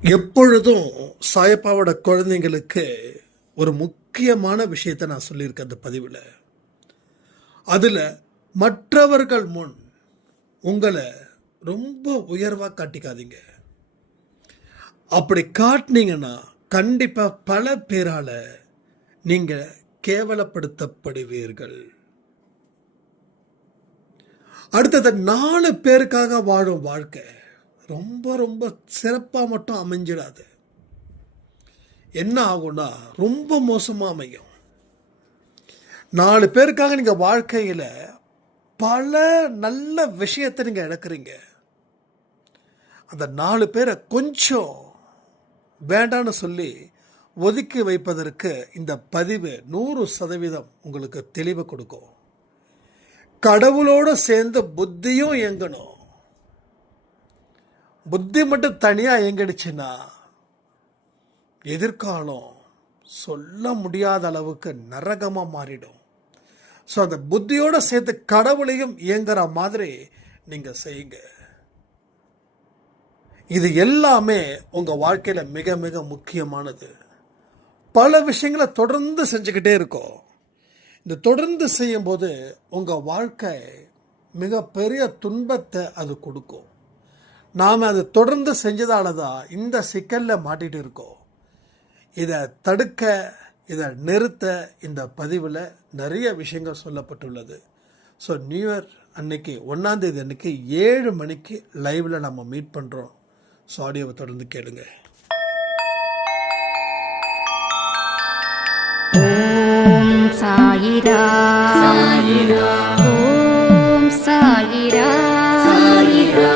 எப்பொழுதும் சாயப்பாவோட குழந்தைங்களுக்கு ஒரு முக்கியமான விஷயத்தை நான் சொல்லியிருக்கேன் அந்த பதிவில். அதில் மற்றவர்கள் முன் உங்களை ரொம்ப உயர்வாக காட்டிக்காதீங்க. அப்படி காட்டினீங்கன்னா கண்டிப்பாக பல பேரால் நீங்கள் கேவலப்படுத்தப்படுவீர்கள். அடுத்தது நாலு பேருக்காக வாழும் வாழ்க்கை. ரொம்ப ரொம்ப சிறப்பாக மட்டும் அமைஞ்சிடாது. என்ன ஆகும்னா ரொம்ப மோசமாக அமையும். நாலு பேருக்காக நீங்கள் வாழ்க்கையில் பல நல்ல விஷயத்தை நீங்கள் இழக்கிறீங்க. அந்த நாலு பேரை கொஞ்சம் வேண்டான்னு சொல்லி ஒதுக்கி வைப்பதற்கு இந்த பதிவு நூறு சதவீதம் உங்களுக்கு தெளிவை கொடுக்கும். கடவுளோடு சேர்ந்து புத்தியும் இயங்கணும். புத்தி மட்டும் தனியாக இயங்கிடுச்சுன்னா எதிர்காலம் சொல்ல முடியாத அளவுக்கு நரகமாக மாறிடும். ஸோ அந்த புத்தியோடு சேர்த்து கடவுளையும் இயங்குற மாதிரி நீங்கள் செய்யுங்க. இது எல்லாமே உங்கள் வாழ்க்கையில் மிக மிக முக்கியமானது. பல விஷயங்களை தொடர்ந்து செஞ்சுக்கிட்டே இருக்கோம். இந்த தொடர்ந்து செய்யும்போது உங்கள் வாழ்க்கை மிகப்பெரிய துன்பத்தை அது கொடுக்கும். நாம் அதை தொடர்ந்து செஞ்சதால தான் இந்த சிக்கலில் மாட்டிகிட்டு இருக்கோம். இதை தடுக்க இதை நிறுத்த இந்த பதிவில் நிறைய விஷயங்கள் சொல்லப்பட்டுள்ளது. ஸோ நியூ இயர் அன்னைக்கு ஒன்றாந்தேதி அன்னைக்கு ஏழு மணிக்கு லைவில் நம்ம மீட் பண்ணுறோம் ஸோ ஆடியோவை தொடர்ந்து கேளுங்க. ஓம் சாயிரா. சாயிரா. ஓம் சாயிரா. சாயிரா.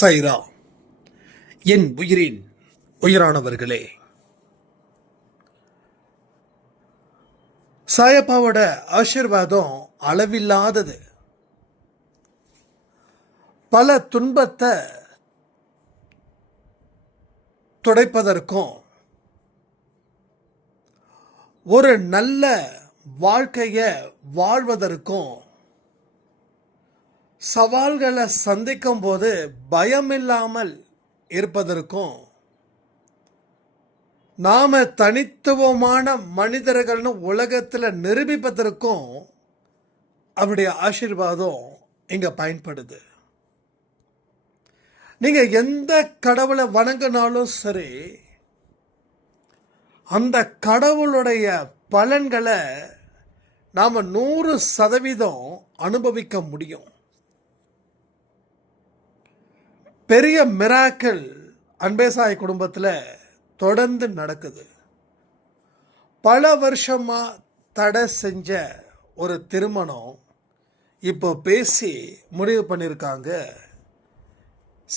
சைரா. என் உயிரின் உயிரானவர்களே. சாயப்பாவோட ஆசீர்வாதம் அளவில்லாதது. பல துன்பத்தை துடைப்பதற்கும் ஒரு நல்ல வாழ்க்கையை வாழ்வதற்கும் சவால்களை சந்திக்கும் போது பயமில்லாமல் இருப்பதற்கும் நாம தனித்துவமான மனிதர்கள்னு உலகத்தில் நிரூபிப்பதற்கும் அவருடைய ஆசீர்வாதம் இங்க பயன்படுது. நீங்க எந்த கடவுளை வணங்கினாலும் சரி அந்த கடவுளுடைய பலன்களை நாம நூறு சதவீதம் அனுபவிக்க முடியும். பெரிய மிராக்கள் அன்பேசாய் குடும்பத்தில் தொடர்ந்து நடக்குது. பல வருஷமாக தடை செஞ்ச ஒரு திருமணம் இப்போ பேசி முடிவு பண்ணியிருக்காங்க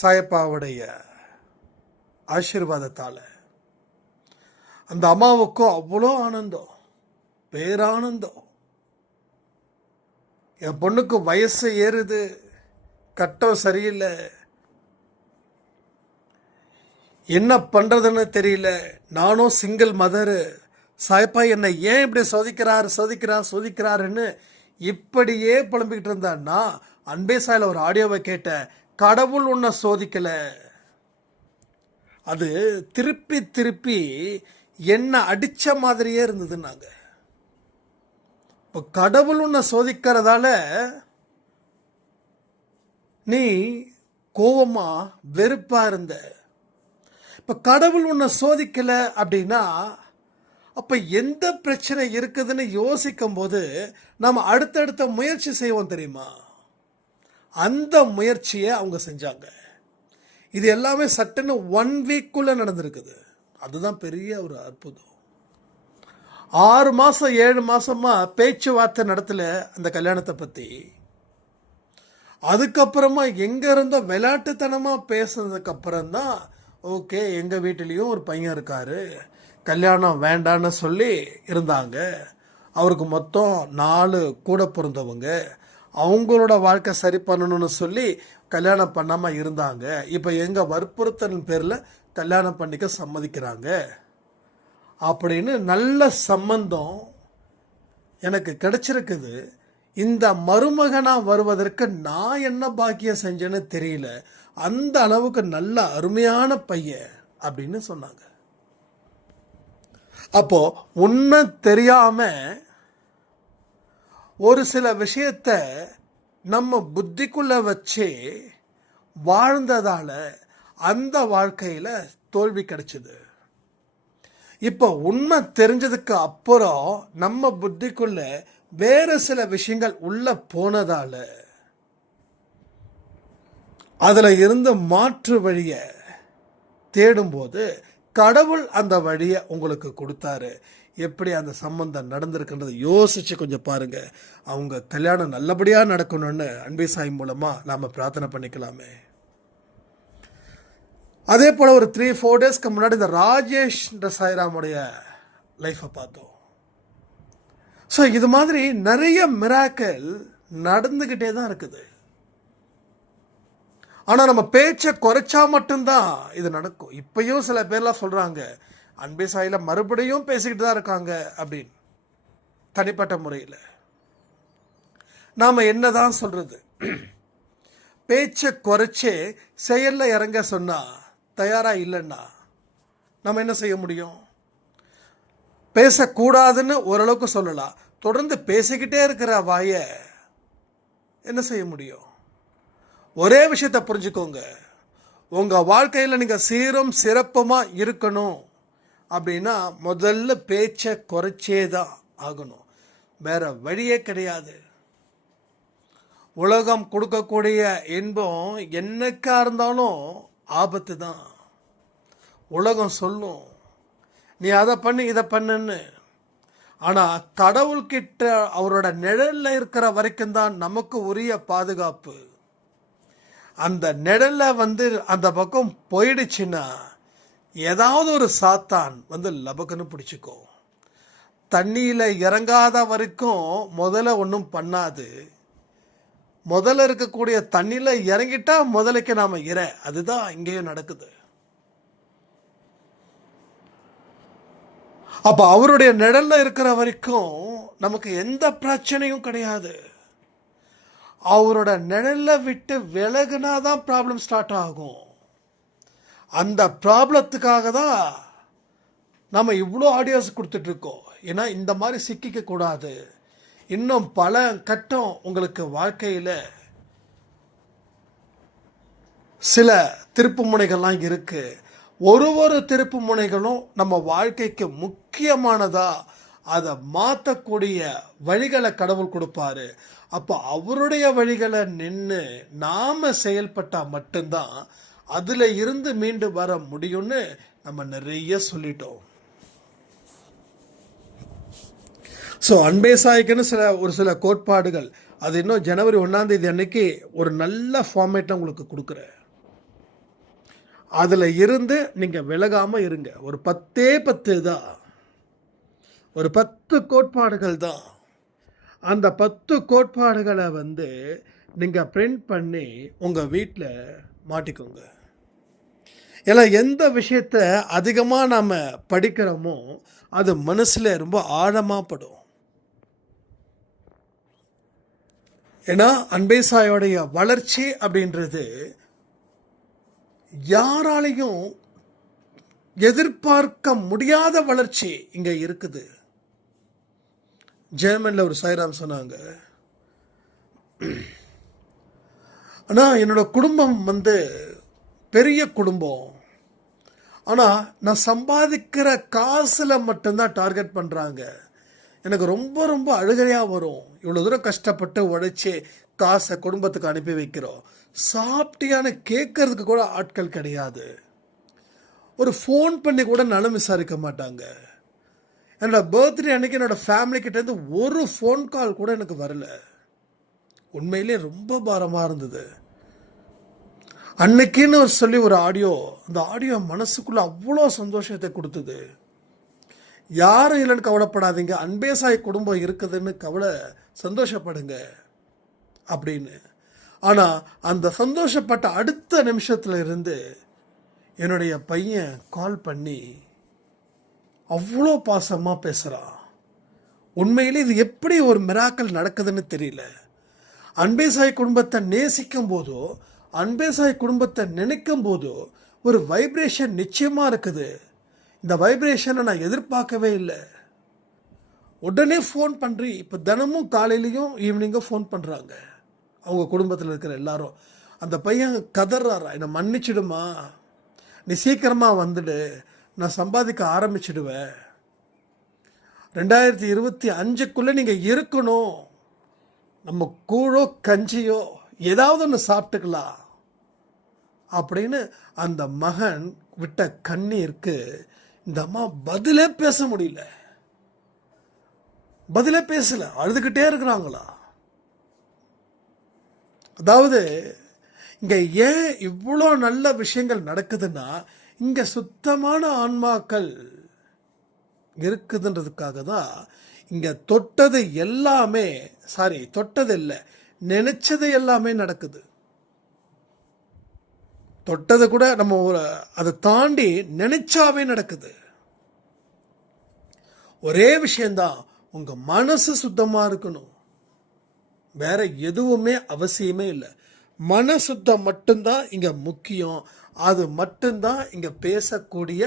சாயப்பாவுடைய ஆசீர்வாதத்தால். அந்த அம்மாவுக்கும் அவ்வளோ ஆனந்தம் பேரானந்தம். என் பொண்ணுக்கு வயசு ஏறுது கட்டம் சரியில்லை என்ன பண்ணுறதுன்னு தெரியல. நானும் சிங்கிள் மதரு சாய்ப்பா என்னை ஏன் இப்படி சோதிக்கிறார் சோதிக்கிறார் சோதிக்கிறாருன்னு இப்படியே புலம்பிக்கிட்டு இருந்தான்னா அன்பே சாயில் ஒரு ஆடியோவை கேட்டேன். கடவுள் உன்னை சோதிக்கலை. அது திருப்பி திருப்பி என்ன அடித்த மாதிரியே இருந்ததுன்னாங்க இப்போ கடவுள் உன்னை சோதிக்கிறதால நீ கோபமாக வெறுப்பாக இருந்த. இப்போ கடவுள் உன்னை சோதிக்கலை அப்படின்னா அப்போ எந்த பிரச்சனை இருக்குதுன்னு யோசிக்கும் போது நம்ம அடுத்தடுத்த முயற்சி செய்வோம் தெரியுமா? அந்த முயற்சியை அவங்க செஞ்சாங்க. இது எல்லாமே சட்டுன்னு ஒன் வீக்குள்ளே நடந்திருக்குது. அதுதான் பெரிய ஒரு அற்புதம். ஆறு மாதம் ஏழு மாதமாக பேச்சுவார்த்தை நடத்தலை அந்த கல்யாணத்தை பற்றி அதுக்கப்புறமா எங்கே இருந்தோ விளையாட்டுத்தனமாக பேசுனதுக்கப்புறம் தான் ஓகே எங்கள் வீட்டிலையும் ஒரு பையன் இருக்கார். கல்யாணம் வேண்டான்னு சொல்லி இருந்தாங்க. அவருக்கு மொத்தம் நாலு கூட பிறந்தவங்க. அவங்களோட வாழ்க்கை சரி பண்ணணும்னு சொல்லி கல்யாணம் பண்ணாமல் இருந்தாங்க. இப்போ எங்கள் வற்புறுத்தலின் பேரில் கல்யாணம் பண்ணிக்க சம்மதிக்கிறாங்க. அப்படின்னு நல்ல சம்பந்தம் எனக்கு கிடச்சிருக்குது. இந்த மருமகனாக வருவதற்கு நான் என்ன பாக்கியம் செஞ்சேன்னு தெரியல. அந்த அளவுக்கு நல்ல அருமையான பையன் அப்படின்னு சொன்னாங்க. அப்போ உண்மை தெரியாம ஒரு சில விஷயத்த நம்ம புத்திக்குள்ள வச்சு வாழ்ந்ததால அந்த வாழ்க்கையில தோல்வி கிடைச்சது. இப்போ உண்மை தெரிஞ்சதுக்கு அப்புறம் நம்ம புத்திக்குள்ள வேறு சில விஷயங்கள் உள்ள போனதால அதில் இருந்து மாற்று வழியை தேடும்போது கடவுள் அந்த வழியை உங்களுக்கு கொடுத்தாரு. எப்படி அந்த சம்பந்தம் நடந்திருக்குன்றதை யோசித்து கொஞ்சம் பாருங்கள் அவங்க கல்யாணம் நல்லபடியாக நடக்கணும்னு அன்பே சாய் மூலமாக நாம் பிரார்த்தனை பண்ணிக்கலாமே. அதே போல் ஒரு த்ரீ ஃபோர் டேஸ்க்கு முன்னாடி இந்த ராஜேஷ்ன்ற சாய்ராமுடைய லைஃப்பை பார்த்தோம். ஸோ இது மாதிரி நிறைய மிராக்கல் நடந்துக்கிட்டே தான் இருக்குது. ஆனால் நம்ம பேச்சை குறைச்சா மட்டும்தான் இது நடக்கும். இப்பயும் சில பேர்லாம் சொல்கிறாங்க அன்பே சாயில் மறுபடியும் பேசிக்கிட்டு தான் இருக்காங்க அப்படின்னு. தனிப்பட்ட முறையில். நாம் என்ன தான் சொல்கிறது பேச்சை குறைச்சே செயலில் இறங்க சொன்னால் தயாராக இல்லைன்னா நம்ம என்ன செய்ய முடியும்? பேசக்கூடாதுன்னு ஓரளவுக்கு சொல்லலாம். தொடர்ந்து பேசிக்கிட்டே இருக்கிற வாயை என்ன செய்ய முடியும்? ஒரே விஷயத்தை புரிஞ்சுக்கோங்க. உங்கள் வாழ்க்கையில் நீங்கள் சீரும் சிறப்புமாக இருக்கணும் அப்படின்னா முதல்ல பேச்சை குறைச்சே தான் ஆகணும். வேற வழியே கிடையாது. உலகம் கொடுக்கக்கூடிய இன்பம் என்னக்காக இருந்தாலும் ஆபத்து தான் உலகம் சொல்லும் நீ அதை பண்ணு இதை பண்ணுன்னு. ஆனால் கடவுள்கிட்ட அவரோட நிழலில் இருக்கிற வரைக்கும் தான் நமக்கு உரிய பாதுகாப்பு. அந்த நிழல்ல வந்து அந்த பக்கம் போயிடுச்சுன்னா ஏதாவது ஒரு சாத்தான் வந்து லபக்குன்னு பிடிச்சிக்கோ. தண்ணியில் இறங்காத வரைக்கும் முதல்ல ஒன்றும் பண்ணாது. முதல்ல இருக்கக்கூடிய தண்ணியில் இறங்கிட்டால் முதலைக்கு நாம் இற. அதுதான் இங்கேயும் நடக்குது. அப்போ அவருடைய நிழல்ல இருக்கிற வரைக்கும் நமக்கு எந்த பிரச்சனையும் கிடையாது. அவரோட நிழல்ல விட்டு விலகுனா தான் ப்ராப்ளம் ஸ்டார்ட் ஆகும். அந்த ப்ராப்ளத்துக்காக தான் நம்ம இவ்வளோ ஆடியோஸ் கொடுத்துட்ருக்கோம் ஏன்னா இந்த மாதிரி சிக்கிக்க கூடாது. இன்னும் பல கட்டம் உங்களுக்கு வாழ்க்கையில் சில திருப்பு முனைகள்லாம் இருக்குது ஒரு ஒரு திருப்பு முனைகளும் நம்ம வாழ்க்கைக்கு முக்கியமானதா? அதை மாற்றக்கூடிய வழிகளை கடவுள் கொடுப்பாரு. அப்போ அவருடைய வழிகளை நின்று நாம் செயல்பட்டால் மட்டும்தான் அதில் இருந்து மீண்டு வர முடியும்னு நம்ம நிறைய சொல்லிட்டோம். ஸோ அன்பே சாய்க்குன்னு சில ஒரு சில கோட்பாடுகள். அது இன்னும் ஜனவரி ஒன்றாந்தேதி அன்னைக்கு ஒரு நல்ல ஃபார்மேட்டில் உங்களுக்கு கொடுக்குறேன். அதில் இருந்து நீங்கள் விலகாமல் இருங்க. ஒரு பத்தே பத்து தான். ஒரு பத்து கோட்பாடுகள் தான். அந்த பத்து கோட்பாடுகளை வந்து நீங்கள் பிரிண்ட் பண்ணி உங்கள் வீட்டில் மாட்டிக்கோங்க. ஏன்னா எந்த விஷயத்த அதிகமாக நாம் படிக்கிறோமோ அது மனசில் ரொம்ப ஆழமாக படும். ஏன்னா அன்பேசாயோடைய வளர்ச்சி அப்படின்றது யாராலையும் எதிர்பார்க்க முடியாத வளர்ச்சி இங்கே இருக்குது. ஜெர்மனில் ஒரு சாய்ராம் சொன்னாங்க. ஆனால் என்னோட குடும்பம் வந்து பெரிய குடும்பம். ஆனால் நான் சம்பாதிக்கிற காசில் மட்டும்தான் டார்கெட் பண்ணுறாங்க எனக்கு ரொம்ப ரொம்ப அழுகையாக வரும். இவ்வளோ தூரம் கஷ்டப்பட்டு உழைச்சி காசை குடும்பத்துக்கு அனுப்பி வைக்கிறோம். சாப்பிட்டியான்னு கேட்கறதுக்கு கூட ஆட்கள் கிடையாது. ஒரு ஃபோன் பண்ணி கூட நலம் விசாரிக்க மாட்டாங்க. என்னோடய பர்த்டே அன்னைக்கு என்னோட ஃபேமிலி கிட்டேருந்து ஒரு ஃபோன் கால் கூட எனக்கு வரல. உண்மையிலே ரொம்ப பாரமாக இருந்தது. அன்னைக்குன்னு ஒரு சொல்லி ஒரு ஆடியோ அந்த ஆடியோ மனசுக்குள்ளே அவ்வளோ சந்தோஷத்தை கொடுத்தது. யாரும் இல்லைன்னு கவலைப்படாதீங்க. அன்பேசாய் குடும்பம் இருக்குதுன்னு கவலை சந்தோஷப்படுங்க. அப்படின்னு. ஆனால் அந்த சந்தோஷப்பட்ட அடுத்த நிமிஷத்தில் இருந்து என்னுடைய பையன் கால் பண்ணி அவ்வளோ பாசமாக பேசுகிறான் உண்மையிலே இது எப்படி ஒரு மிராக்கல் நடக்குதுன்னு தெரியல. அன்பேசாய் குடும்பத்தை நேசிக்கும் போதோ அன்பேசாய் குடும்பத்தை நினைக்கும் போதோ ஒரு வைப்ரேஷன் நிச்சயமாக இருக்குது. இந்த வைப்ரேஷனை நான் எதிர்பார்க்கவே இல்லை. உடனே ஃபோன் பண்ணுறி இப்போ தினமும் காலையிலையும் ஈவினிங்கும் ஃபோன் பண்ணுறாங்க அவங்க குடும்பத்தில் இருக்கிற எல்லாரும். அந்த பையன் கதறாரா என்னை மன்னிச்சிடுமா? நீ சீக்கிரமாக வந்துடு. நான் சம்பாதிக்க ஆரம்பிச்சிடுவேன். ரெண்டாயிரத்தி இருபத்தி அஞ்சுக்குள்ளே நீங்கள் இருக்கணும். நம்ம கூழோ கஞ்சியோ ஏதாவது ஒன்று சாப்பிட்டுக்கலாம். அப்படின்னு அந்த மகன் விட்ட கண்ணீருக்கு இந்த அம்மா பதிலே பேச முடியல. பதிலே பேசலை. அழுதுகிட்டே இருக்கிறாங்களா? அதாவது இங்கே ஏன் இவ்வளோ நல்ல விஷயங்கள் நடக்குதுன்னா இங்கே சுத்தமான ஆன்மாக்கள் இருக்குதுன்றதுக்காக தான் இங்கே தொட்டது எல்லாமே சாரி தொட்டது இல்லை நினச்சது எல்லாமே நடக்குது. தொட்டது கூட நம்ம ஒரு அதை தாண்டி நினைச்சாவே நடக்குது. ஒரே விஷயந்தான் உங்கள் மனசு சுத்தமாக இருக்கணும். வேற எதுவுமே அவசியமே இல்லை. மன சுத்தம் மட்டும்தான் இங்க முக்கியம். அது மட்டும்தான் இங்க பேசக்கூடிய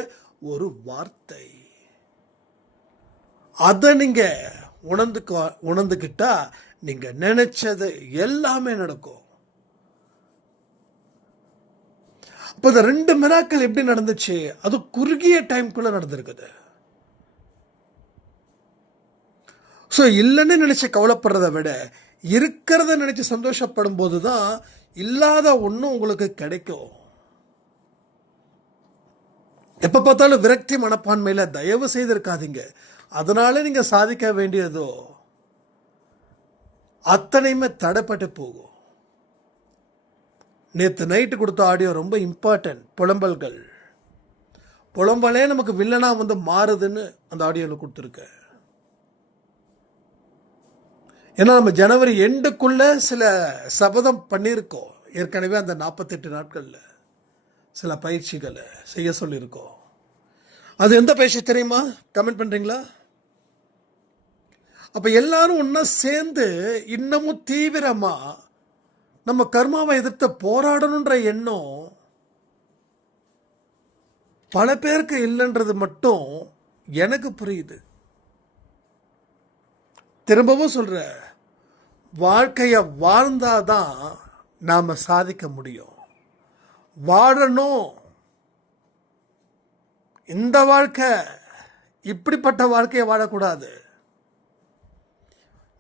ஒரு வார்த்தை. அதை நீங்க உணர்ந்துக்க உணர்ந்துக்கிட்டா நீங்க நினைச்சது எல்லாமே நடக்கும். அப்போ இந்த ரெண்டு மிராக்கள் எப்படி நடந்துச்சு? அது குறுகிய டைம்குள்ள நடந்திருக்குது. ஸோ இல்லைன்னு நினச்சி கவலைப்படுறத விட இருக்கிறத நினச்சி சந்தோஷப்படும் போது தான் இல்லாத ஒன்றும் உங்களுக்கு கிடைக்கும். எப்போ பார்த்தாலும் விரக்தி மனப்பான்மையில் தயவு செய்து இருக்காதீங்க அதனால நீங்கள் சாதிக்க வேண்டியதோ அத்தனையுமே தடைப்பட்டு போகும். நேற்று நைட்டு கொடுத்த ஆடியோ ரொம்ப இம்பார்ட்டன்ட் புலம்பல்கள். புலம்பலே நமக்கு வில்லனாக வந்து மாறுதுன்னு அந்த ஆடியோவில் கொடுத்துருக்கேன் ஏன்னா நம்ம ஜனவரி எண்டுக்குள்ளே சில சபதம் பண்ணியிருக்கோம். ஏற்கனவே அந்த நாற்பத்தெட்டு நாட்களில் சில பயிற்சிகளை செய்ய சொல்லியிருக்கோம். அது எந்த பயிற்சி தெரியுமா? கமெண்ட் பண்ணுறீங்களா அப்போ எல்லாரும் ஒன்றா சேர்ந்து இன்னமும் தீவிரமாக நம்ம கர்மாவை எதிர்த்து போராடணுன்ற எண்ணம் பல பேருக்கு இல்லைன்றது மட்டும் எனக்கு புரியுது. திரும்பவும் சொல்கிறேன் வாழ்க்கையை வாழ்ந்தால் தான் நாம் சாதிக்க முடியும். வாழணும். இந்த வாழ்க்கை இப்படிப்பட்ட வாழ்க்கையை வாழக்கூடாது.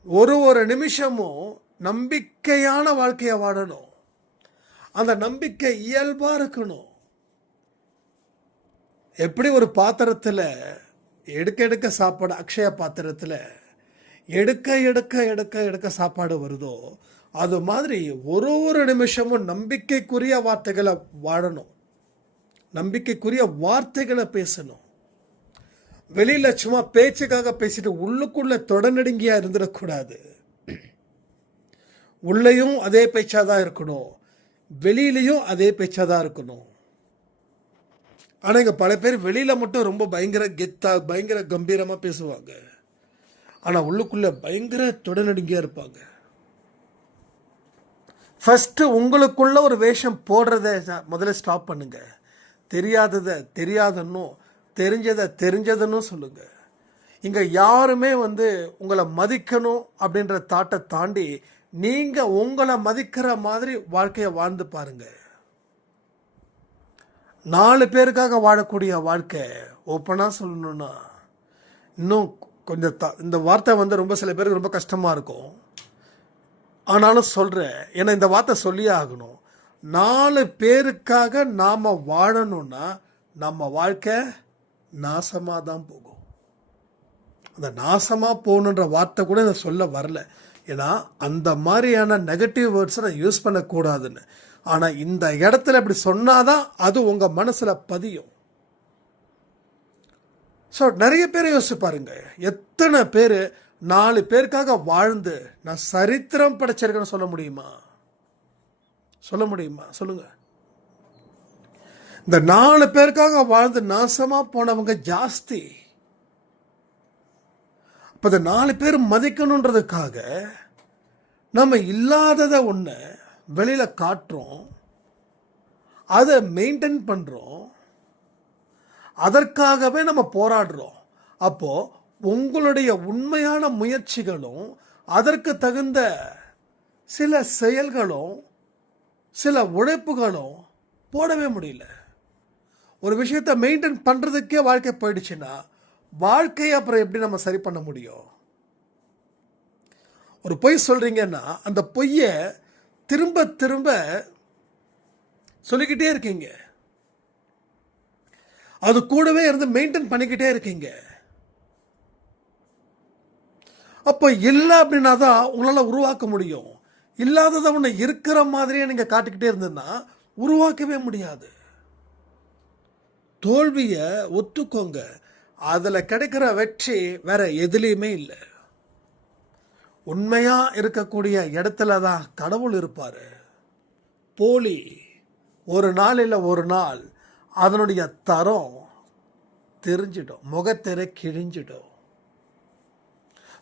ஒரு ஒரு நிமிஷமும் நம்பிக்கையான வாழ்க்கையை வாழணும். அந்த நம்பிக்கை இயல்பாக இருக்கணும். எப்படி ஒரு பாத்திரத்தில் எடுக்க எடுக்க சாப்பாடு அக்ஷய பாத்திரத்தில் எடுக்க எடுக்க எடுக்க எடுக்க சாப்பாடு வருதோ அது மாதிரி ஒரு ஒரு நிமிஷமும் நம்பிக்கைக்குரிய வார்த்தைகளை வாழணும். நம்பிக்கைக்குரிய வார்த்தைகளை பேசணும். வெளியில் சும்மா பேச்சுக்காக பேசிட்டு உள்ளுக்குள்ளே தொடநடுங்கியாக இருந்துடக்கூடாது. உள்ளேயும் அதே பேச்சாக தான் இருக்கணும். வெளியிலையும் அதே பேச்சாக தான் இருக்கணும். ஆனால் இங்கே பல பேர் வெளியில் மட்டும் ரொம்ப பயங்கர கெத்தாக பயங்கர கம்பீரமாக பேசுவாங்க. ஆனால் உள்ளுக்குள்ளே பயங்கர தொடநடுங்கியாக இருப்பாங்க. ஃபஸ்ட்டு உங்களுக்குள்ள ஒரு வேஷம் போடுறத முதல்ல ஸ்டாப் பண்ணுங்க. தெரியாததை தெரியாதன்னும் தெரிஞ்சதை தெரிஞ்சதுன்னு சொல்லுங்கள் இங்கே யாருமே வந்து உங்களை மதிக்கணும் அப்படின்ற தாட்டை தாண்டி நீங்கள் உங்களை மதிக்கிற மாதிரி வாழ்க்கையை வாழ்ந்து பாருங்கள் நாலு பேருக்காக வாழக்கூடிய வாழ்க்கை ஓப்பனாக சொல்லணுன்னா இன்னும் கொஞ்சம் த இந்த வார்த்தை வந்து ரொம்ப சில பேருக்கு ரொம்ப கஷ்டமாக இருக்கும். ஆனாலும் சொல்கிறேன் ஏன்னா இந்த வார்த்தை சொல்லியே ஆகணும். நாலு பேருக்காக நாம் வாழணும்னா நம்ம வாழ்க்கை நாசமாக தான் போகும். அந்த நாசமாக போகணுன்ற வார்த்தை கூட நான் சொல்ல வரல. ஏன்னா அந்த மாதிரியான நெகட்டிவ் வேர்ட்ஸை நான் யூஸ் பண்ணக்கூடாதுன்னு. ஆனால் இந்த இடத்துல இப்படி சொன்னாதான் அது உங்கள் மனசில் பதியும். ஸோ நிறைய பேர் யோசிப்பாருங்க எத்தனை பேர் நாலு பேருக்காக வாழ்ந்து நான் சரித்திரம் படைச்சிருக்கேன்னு சொல்ல முடியுமா? சொல்ல முடியுமா? சொல்லுங்க. இந்த நாலு பேருக்காக வாழ்ந்து நாசமாக போனவங்க ஜாஸ்தி. இப்போ இந்த நாலு பேர் மதிக்கணுன்றதுக்காக நம்ம இல்லாததை ஒன்று வெளியில் காட்டுறோம். அதை மெயின்டைன் பண்ணுறோம் அதற்காகவே நம்ம போராடுறோம். அப்போது உங்களுடைய உண்மையான முயற்சிகளும் அதற்கு தகுந்த சில செயல்களும் சில உழைப்புகளும் போடவே முடியல. ஒரு விஷயத்தை மெயின்டைன் பண்ணுறதுக்கே வாழ்க்கை போயிடுச்சுன்னா வாழ்க்கையை அப்புறம் எப்படி நம்ம சரி பண்ண முடியும்? ஒரு பொய் சொல்கிறீங்கன்னா அந்த பொய்யை திரும்ப திரும்ப சொல்லிக்கிட்டே இருக்கீங்க. அது கூடவே இருந்து மெயின்டைன் பண்ணிக்கிட்டே இருக்கீங்க. அப்போ இல்லை அப்படின்னா தான் உங்களால் உருவாக்க முடியும். இல்லாததை ஒன்று இருக்கிற மாதிரியே நீங்கள் காட்டிக்கிட்டே இருந்ததுன்னா உருவாக்கவே முடியாது. தோல்வியை ஒத்துக்கோங்க. அதில் கிடைக்கிற வெற்றி வேற எதுலேயுமே இல்லை. உண்மையாக இருக்கக்கூடிய இடத்துல தான் கடவுள் இருப்பார். போலி ஒரு நாள் இல்லை ஒரு நாள். அதனுடைய தரம் தெரிஞ்சிடும். முகத்திரை கிழிஞ்சிடும்.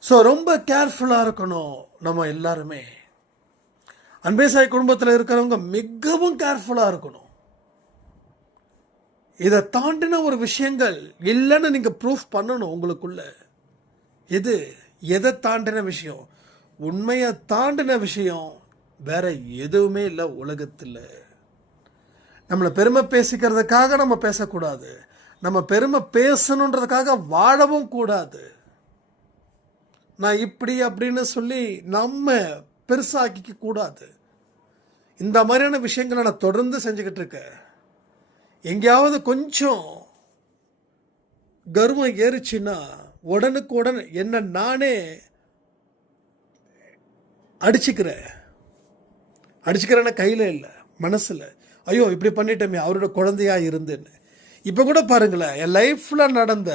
ஸோ ரொம்ப கேர்ஃபுல்லாக இருக்கணும் நம்ம எல்லாருமே. அன்பேசாய் குடும்பத்தில் இருக்கிறவங்க மிகவும் கேர்ஃபுல்லாக இருக்கணும். இதை தாண்டின ஒரு விஷயங்கள் இல்லைன்னு நீங்கள் ப்ரூஃப் பண்ணணும் உங்களுக்குள்ள. இது எதை தாண்டின விஷயம்? உண்மையை தாண்டின விஷயம் வேற எதுவுமே இல்லை உலகத்தில். நம்மளை பெருமை பேசிக்கிறதுக்காக நம்ம பேசக்கூடாது. நம்ம பெருமை பேசணுன்றதுக்காக வாழவும் கூடாது. நான் இப்படி அப்படின்னு சொல்லி நம்ம பெருசாக்கிக்க கூடாது. இந்த மாதிரியான விஷயங்களை நான் தொடர்ந்து செஞ்சுக்கிட்டு இருக்கேன். எங்கேயாவது கொஞ்சம் கர்வம் ஏறிச்சுன்னா உடனுக்குடன் என்ன நானே அடிச்சுக்கிறேன். அடிச்சுக்கிறேன்னா கையில் இல்லை மனசில். ஐயோ இப்படி பண்ணிட்டோமே அவரோட குழந்தையா இருந்துன்னு. இப்போ கூட பாருங்களேன் என் லைஃப்பில் நடந்த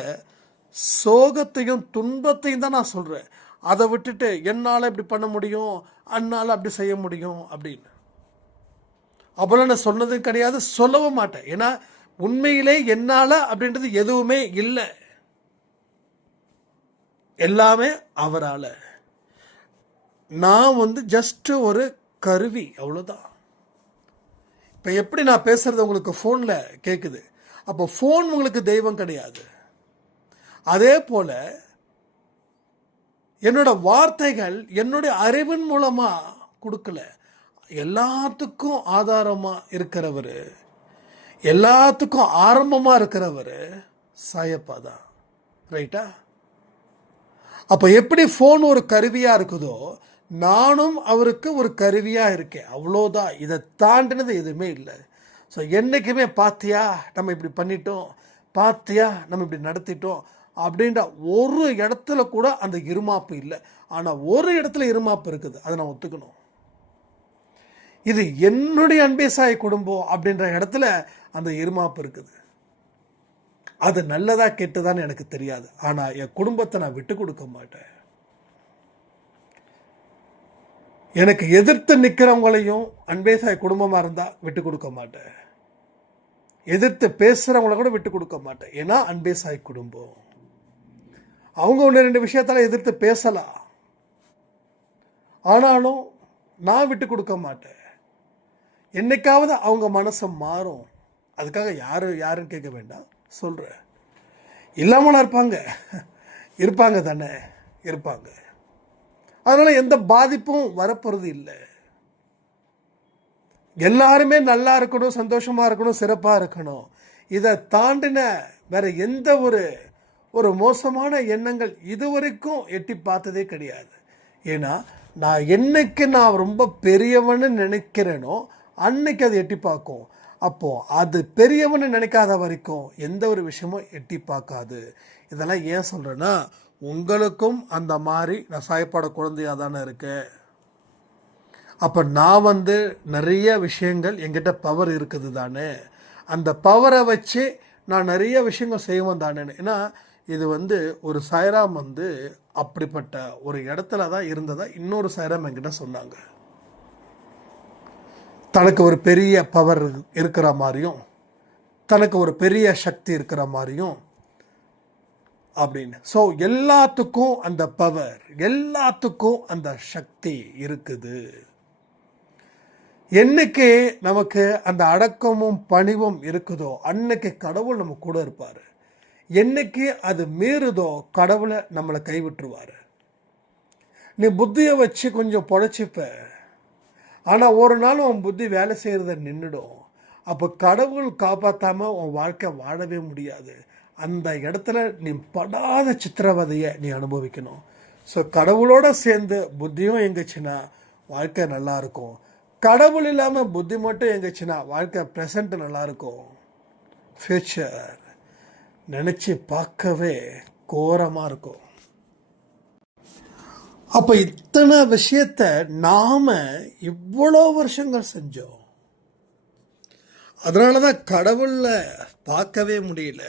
சோகத்தையும் துன்பத்தையும் தான் நான் சொல்கிறேன் அதை விட்டுட்டு என்னால் இப்படி பண்ண முடியும் அன்னால் அப்படி செய்ய முடியும் அப்படின்னு. அப்போல்லாம் நான் சொன்னதும் கிடையாது சொல்லவும் மாட்டேன். ஏன்னா உண்மையிலே என்னால் அப்படின்றது எதுவுமே இல்லை. எல்லாமே அவரால். நான் வந்து ஜஸ்ட்டு ஒரு கருவி அவ்வளோதான் இப்போ எப்படி நான் பேசுறது உங்களுக்கு ஃபோனில் கேட்குது அப்போ ஃபோன் உங்களுக்கு தெய்வம் கிடையாது. அதே போல் என்னோட வார்த்தைகள் என்னுடைய அறிவின் மூலமாக கொடுக்கல. எல்லாத்துக்கும் ஆதாரமாக இருக்கிறவர் எல்லாத்துக்கும் ஆரம்பமாக இருக்கிறவர் சாயப்பா தான். ரைட்டா அப்போ எப்படி ஃபோன் ஒரு கருவியாக இருக்குதோ நானும் அவருக்கு ஒரு கருவியாக இருக்கேன். அவ்வளோதான். இதை தாண்டினது எதுவுமே இல்லை. ஸோ என்றைக்குமே பார்த்தியா நம்ம இப்படி பண்ணிட்டோம். பார்த்தியா நம்ம இப்படி நடத்திட்டோம். அப்படின்ற ஒரு இடத்துல கூட அந்த இருமாப்பு இல்லை. ஆனால் ஒரு இடத்துல இருமாப்பு இருக்குது. அதை நான் ஒத்துக்கணும். இது என்னுடைய அன்பேசாய குடும்பம் அப்படின்ற இடத்துல அந்த இருமாப்பு இருக்குது. அது நல்லதாக கெட்டதான்னு எனக்கு தெரியாது. ஆனால் என் குடும்பத்தை நான் விட்டு கொடுக்க மாட்டேன். எனக்கு எதிர்த்து நிற்கிறவங்களையும் அன்பேசாய் குடும்பமாக இருந்தால் விட்டு கொடுக்க மாட்டேன். எதிர்த்து பேசுகிறவங்கள கூட விட்டு கொடுக்க மாட்டேன். ஏன்னா அன்பேசாய் குடும்பம். அவங்க ஒன்று ரெண்டு விஷயத்தால எதிர்த்து பேசலாம் ஆனாலும் நான் விட்டு கொடுக்க மாட்டேன். என்னைக்காவது அவங்க மனசை மாறும். அதுக்காக யார் யாருன்னு கேட்க வேண்டாம். சொல்கிறேன் இல்லாமலாம் இருப்பாங்க. இருப்பாங்க தானே. இருப்பாங்க. அதனால் எந்த பாதிப்பும் வரப்போகிறது இல்லை. எல்லாருமே நல்லா இருக்கணும் சந்தோஷமாக இருக்கணும் சிறப்பாக இருக்கணும். இதை தாண்டின வேற எந்த ஒரு ஒரு மோசமான எண்ணங்கள் இதுவரைக்கும் எட்டி பார்த்ததே கிடையாது. ஏன்னா நான் என்னைக்கு நான் ரொம்ப பெரியவன்னு நினைக்கிறேனோ அன்னைக்கு அது எட்டி பார்க்கும். அப்போது அது பெரியவன்னு நினைக்காத வரைக்கும் எந்த ஒரு விஷயமும் எட்டி பார்க்காது. இதெல்லாம் ஏன் சொல்கிறேன்னா உங்களுக்கும் அந்த மாதிரி நான் சாயப்பாட குழந்தையாக தானே இருக்கேன் அப்போ நான் வந்து நிறைய விஷயங்கள் என்கிட்ட பவர் இருக்குது தானே? அந்த பவரை வச்சு நான் நிறைய விஷயங்கள் செய்வேன் தானே? ஏன்னா இது வந்து ஒரு சாய்ராம் வந்து அப்படிப்பட்ட ஒரு இடத்துல தான் இருந்ததா இன்னொரு சாய்ராம் என்கிட்ட சொன்னாங்க. தனக்கு ஒரு பெரிய பவர் இருக்கிற மாதிரியும் தனக்கு ஒரு பெரிய சக்தி இருக்கிற மாதிரியும் அப்படின்னு. ஸோ எல்லாத்துக்கும் அந்த பவர் எல்லாத்துக்கும் அந்த சக்தி இருக்குது. என்னைக்கு நமக்கு அந்த அடக்கமும் பணிவும் இருக்குதோ அன்னைக்கு கடவுள் நம்ம கூட இருப்பார். என்னைக்கு அது மீறுதோ கடவுளை நம்மளை கைவிட்டுருவார். நீ புத்தியை வச்சு கொஞ்சம் பொழைச்சிப்ப. ஆனால் ஒரு நாள் உன் புத்தி வேலை செய்கிறத நின்றுடும் அப்போ கடவுள் காப்பாற்றாமல் உன் வாழ்க்கை வாழவே முடியாது. அந்த இடத்துல நீ படாத சித்திரவதையை நீ அனுபவிக்கணும். ஸோ கடவுளோட சேர்ந்து புத்தியும் எங்கச்சுன்னா வாழ்க்கை நல்லா இருக்கும். கடவுள் இல்லாமல் புத்தி மட்டும் எங்கச்சுன்னா வாழ்க்கை ப்ரெசண்ட் நல்லாயிருக்கும் ஃப்யூச்சர் நினச்சி பார்க்கவே கோரமாக இருக்கும். அப்போ இத்தனை விஷயத்த நாம் இவ்வளோ வருஷங்கள் செஞ்சோம். அதனால தான் கடவுளில் பார்க்கவே முடியல.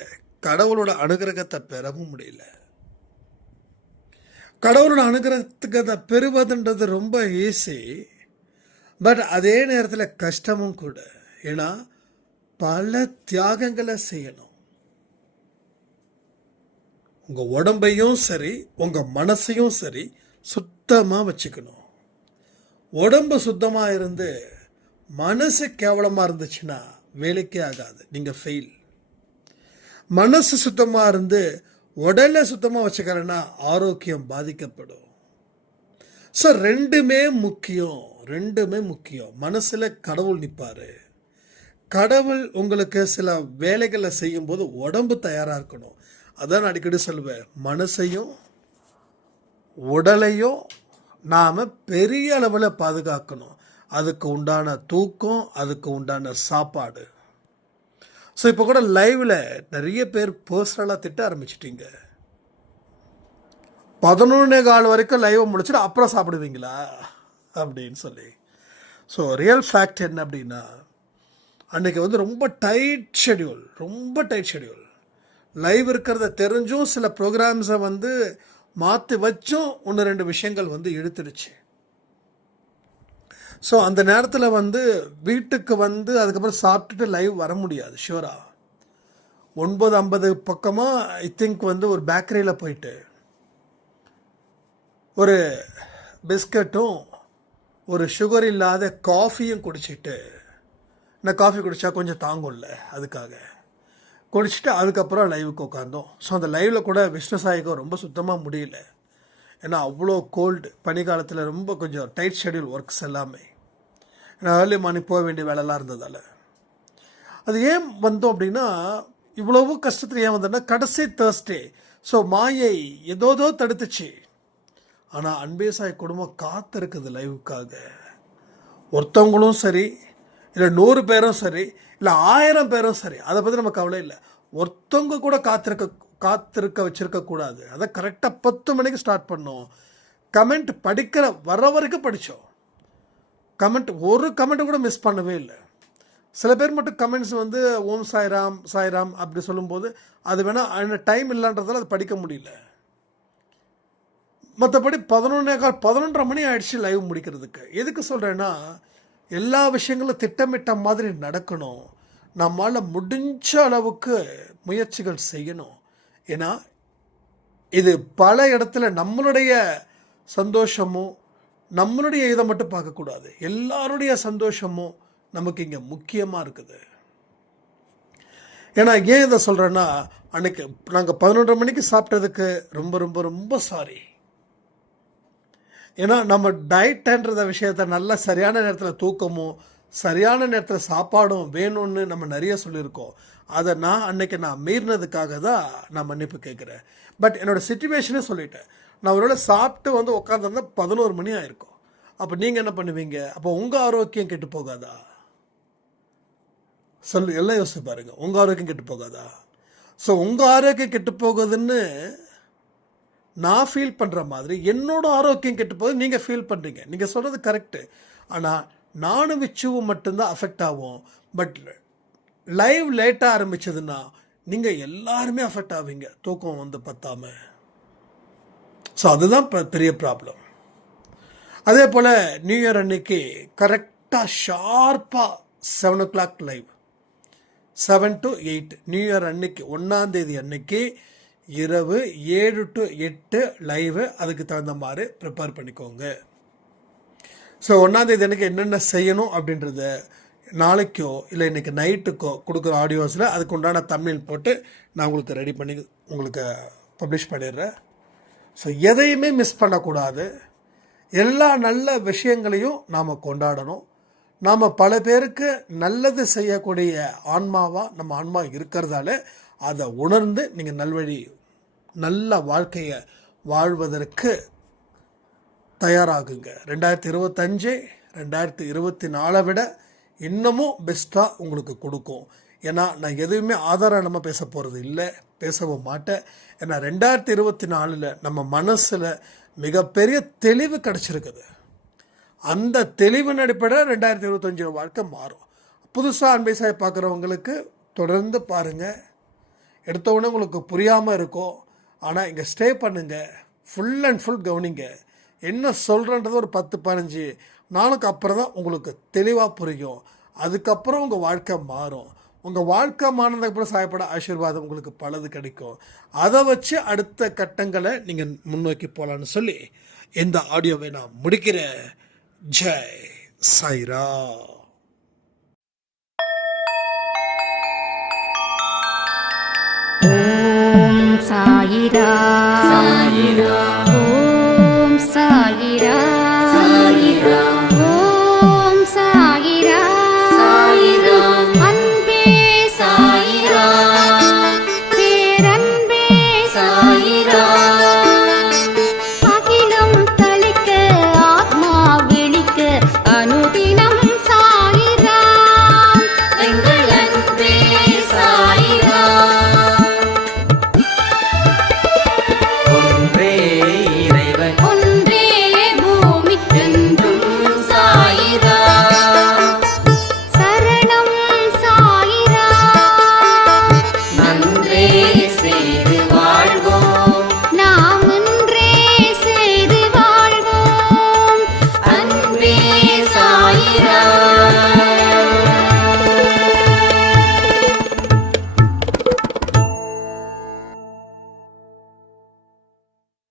கடவுளோட அனுகிரகத்தை பெறவும் முடியல. கடவுளோட அனுகிரகத்தை பெறுவதுன்றது ரொம்ப ஈஸி பட் அதே நேரத்தில் கஷ்டமும் கூட. ஏன்னா பல தியாகங்களை செய்யணும். உங்கள் உடம்பையும் சரி உங்கள் மனசையும் சரி சுத்தமாக வச்சுக்கணும். உடம்பு சுத்தமாக இருந்து மனசு கேவலமாக இருந்துச்சுன்னா வேலைக்கே ஆகாது. நீங்கள் ஃபெயில் மனசு சுத்தமாக இருந்து உடலை சுத்தமாக வச்சுக்கிறேன்னா ஆரோக்கியம் பாதிக்கப்படும். ஸோ ரெண்டுமே முக்கியம். ரெண்டுமே முக்கியம். மனசில் கடவுள் நிற்பார் கடவுள் உங்களுக்கு சில வேலைகளை செய்யும்போது உடம்பு தயாராக இருக்கணும். அதான் நான் அடிக்கடி சொல்லுவேன். மனசையும் உடலையும் நாம் பெரிய அளவில் பாதுகாக்கணும். அதுக்கு உண்டான தூக்கம் அதுக்கு உண்டான சாப்பாடு. ஸோ இப்போ கூட லைவில் நிறைய பேர் பர்சனலாக திட்ட ஆரம்பிச்சிட்டீங்க. பதினொன்னே கால் வரைக்கும் லைவை முடிச்சுட்டு அப்புறம் சாப்பிடுவீங்களா? அப்படின்னு சொல்லி. ஸோ ரியல் ஃபேக்ட் என்ன அப்படின்னா அன்றைக்கி வந்து ரொம்ப டைட் ஷெட்யூல் ரொம்ப டைட் ஷெட்யூல் லைவ் இருக்கிறத தெரிஞ்சும் சில ப்ரோக்ராம்ஸை வந்து மாற்றி வச்சும் ஒன்று ரெண்டு விஷயங்கள் வந்து இழுத்துடுச்சு. ஸோ அந்த நேரத்தில் வந்து வீட்டுக்கு வந்து அதுக்கப்புறம் சாப்பிட்டுட்டு லைவ் வர முடியாது ஷியூராக ஒன்பது ஐம்பது பக்கமாக ஐ திங்க் வந்து ஒரு பேக்கரியில் போயிட்டு ஒரு பிஸ்கட்டும் ஒரு சுகர் இல்லாத காஃபியும் குடிச்சிட்டு நான் காஃபி குடித்தா கொஞ்சம் தாங்கும்ல அதுக்காக. குடிச்சிட்டு அதுக்கப்புறம் லைவுக்கு உட்காந்தோம் ஸோ அந்த லைவில் கூட விஷ்ணு சாய்க்கும் ரொம்ப சுத்தமாக முடியல. ஏன்னா அவ்வளோ கோல்டு பனிக்காலத்தில் ரொம்ப கொஞ்சம் டைட் ஷெட்யூல் ஒர்க்ஸ் எல்லாமே. நான் ஏர்லி மார்னிங் போக வேண்டிய வேலைலாம் இருந்ததால். அது ஏன் வந்தோம் அப்படின்னா இவ்வளவு கஷ்டத்தில் ஏன் வந்தேன்னா கடைசி தேர்ஸ்டே ஸோ மாயை ஏதோதோ தடுத்துச்சு. ஆனால் அன்பே சாய் குடும்பம் காத்திருக்குது லைவுக்காக ஒருத்தவங்களும் சரி இல்லை நூறு பேரும் சரி இல்லை ஆயிரம் பேரும் சரி அதை பற்றி நம்ம கவலை இல்லை. ஒருத்தவங்க கூட காத்திருக்க காத்திருக்க வச்சுருக்கக்கூடாது அதை கரெக்டாக பத்து மணிக்கு ஸ்டார்ட் பண்ணோம். கமெண்ட் படிக்கிற வர வரைக்கும் படித்தோம் கமெண்ட் ஒரு கமெண்ட்டை கூட மிஸ் பண்ணவே இல்லை. சில பேர் மட்டும் கமெண்ட்ஸ் வந்து ஓம் சாய்ராம் சாய்ராம் அப்படி சொல்லும்போது அது வேணால் டைம் இல்லைன்றதால அது படிக்க முடியல. மற்றபடி பதினொன்னே கால் பதினொன்றரை மணி ஆயிடுச்சு லைவ் முடிக்கிறதுக்கு. எதுக்கு சொல்கிறேன்னா எல்லா விஷயங்களும் திட்டமிட்ட மாதிரி நடக்கணும். நம்மால் முடிஞ்ச அளவுக்கு முயற்சிகள் செய்யணும். ஏன்னா இது பல இடத்துல நம்மளுடைய சந்தோஷமும் நம்மளுடைய இதை மட்டும் பார்க்கக்கூடாது. எல்லாருடைய சந்தோஷமும் நமக்கு இங்கே முக்கியமாக இருக்குது. ஏன்னா ஏன் இதை சொல்கிறேன்னா அன்னைக்கு நாங்கள் பதினொன்றரை மணிக்கு சாப்பிட்டதுக்கு ரொம்ப ரொம்ப ரொம்ப சாரி ஏன்னா நம்ம டயட்ன்றத விஷயத்த நல்ல சரியான நேரத்தில் தூக்கமும் சரியான நேரத்தில் சாப்பாடும் வேணும்னு நம்ம நிறைய சொல்லியிருக்கோம். அதை நான் அன்னைக்கு நான் மீறினதுக்காக தான் நான் மன்னிப்பு கேட்குறேன். பட் என்னோட சுச்சுவேஷனே சொல்லிட்டேன். நான் ஒருவேளை சாப்பிட்டு வந்து உட்காந்துருந்தா பதினோரு மணி ஆயிருக்கும். அப்போ நீங்கள் என்ன பண்ணுவீங்க? அப்போ உங்கள் ஆரோக்கியம் கெட்டு போகாதா? சொல்லு எல்லாம் யோசிச்சு பாருங்கள் உங்கள் ஆரோக்கியம் கெட்டு போகாதா? ஸோ உங்கள் ஆரோக்கியம் கெட்டு போகுதுன்னு நான் ஃபீல் பண்ணுற மாதிரி என்னோட ஆரோக்கியம் கெட்டு போகுது நீங்கள் ஃபீல் பண்ணுறீங்க நீங்கள் சொல்கிறது கரெக்டு ஆனால் நானும் விச்சுவும் மட்டும்தான் அஃபெக்ட் ஆகும் பட் லைவ் லேட்டாக ஆரம்பிச்சதுன்னா நீங்கள் எல்லாருமே அஃபெக்ட் ஆவீங்க. தூக்கம் வந்து பத்தாமல் ஸோ அதுதான் பெரிய ப்ராப்ளம் அதே போல் நியூ இயர் அன்னைக்கு கரெக்டாக ஷார்ப்பாக seven o'clock live seven to eight new year அன்னைக்கு ஒன்றாந்தேதி அன்னைக்கு இரவு ஏழு டு எட்டு லைவு அதுக்கு தகுந்த மாதிரி ப்ரிப்பேர் பண்ணிக்கோங்க. ஸோ ஒன்றாந்தேதி எனக்கு என்னென்ன செய்யணும் அப்படின்றத நாளைக்கோ இல்லை இன்னைக்கு நைட்டுக்கோ கொடுக்குற ஆடியோஸில் அதுக்கு உண்டான தமிழ் போட்டு நான் உங்களுக்கு ரெடி பண்ணி உங்களுக்கு பப்ளிஷ் பண்ணிடுறேன். ஸோ எதையுமே மிஸ் பண்ணக்கூடாது. எல்லா நல்ல விஷயங்களையும் நாம் கொண்டாடணும். நாம் பல பேருக்கு நல்லது செய்யக்கூடிய ஆன்மாவாக நம்ம ஆன்மா இருக்கிறதால அதை உணர்ந்து நீங்கள் நல்வழி நல்ல வாழ்க்கையை வாழ்வதற்கு தயாராகுங்க. ரெண்டாயிரத்தி இருபத்தஞ்சு ரெண்டாயிரத்தி இருபத்தி நாலை விட இன்னமும் பெஸ்ட்டாக உங்களுக்கு கொடுக்கும். ஏன்னா நான் எதுவுமே ஆதாரம் நம்ம பேச போகிறது இல்லை. பேசவும் மாட்டேன். ஏன்னா ரெண்டாயிரத்தி இருபத்தி நாலில் நம்ம மனசில் மிகப்பெரிய தெளிவு கிடச்சிருக்குது. அந்த தெளிவின் அடிப்படையில் ரெண்டாயிரத்தி இருபத்தஞ்சு வாழ்க்கை மாறும். புதுசாக அன்பை சாய் பார்க்குறவங்களுக்கு தொடர்ந்து பாருங்கள் எடுத்தவுடனே உங்களுக்கு புரியாமல் இருக்கும். ஆனால் இங்கே ஸ்டே பண்ணுங்கள் ஃபுல் அண்ட் ஃபுல் கவனிங்க. என்ன சொல்கிறன்றது ஒரு பத்து பதினஞ்சு நாளுக்கு அப்புறம் தான் உங்களுக்கு தெளிவாக புரியும். அதுக்கப்புறம் உங்கள் வாழ்க்கை மாறும். உங்கள் வாழ்க்கை மாறினதுக்கப்புறம் சாயப்பட ஆசீர்வாதம் உங்களுக்கு பலது கிடைக்கும். அதை வச்சு அடுத்த கட்டங்களை நீங்கள் முன்னோக்கி போகலான்னு சொல்லி இந்த ஆடியோவை நான் முடிக்கிறேன். ஜெய் சாய்ரா. ஓம் சாயிரா. சாயிரா. ஓம் சாயிரா.